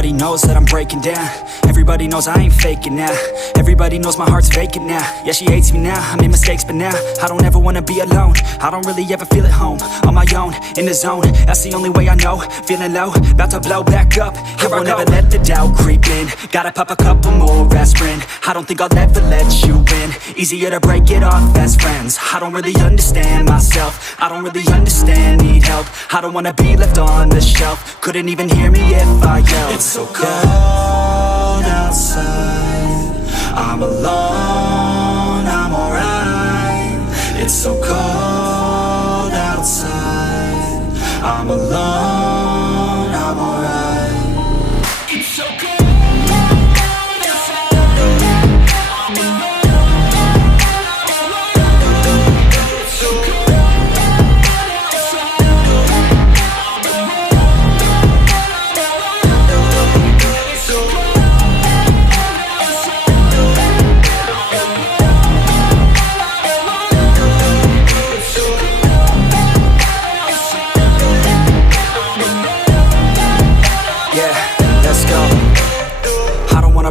Everybody knows that I'm breaking down. Everybody knows I ain't faking now. Everybody knows my heart's vacant now. Yeah, she hates me now, I made mistakes but now I don't ever wanna be alone. I don't really ever feel at home. On my own, in the zone, that's the only way I know. Feeling low, about to blow back up. I won't ever let the doubt creep in. Gotta pop a couple more aspirin. I don't think I'll ever let you in. Easier to break it off best friends. I don't really understand myself. I don't really understand, need help. I don't wanna be left on the shelf. Couldn't even hear me if I yelled. It's so cold outside, I'm alone, I'm alright. It's so cold outside, I'm alone, I'm alright. It's so cold.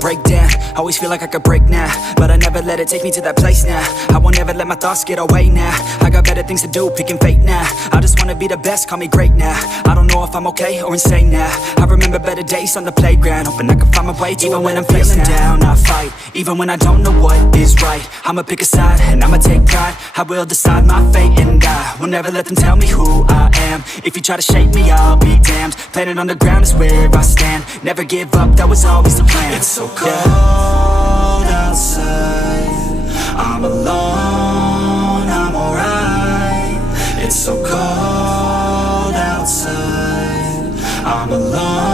Break down, always feel like I could break now, but I never let it take me to that place now. I won't ever let my thoughts get away now. I got better things to do, picking fate now. I just wanna be the best, call me great now. I don't know if I'm okay or insane now. I remember better days on the playground, hoping I can find my way. Even when I'm feeling down, I fight. Even when I don't know what is right, I'ma pick a side and I'ma take pride. I will decide my fate and I will never let them tell me who I am. If you try to shake me, I'll be damned. Planet on the ground is where I stand. Never give up, that was always the plan. It's so cold outside, I'm alone, I'm alright. It's so cold outside, I'm alone.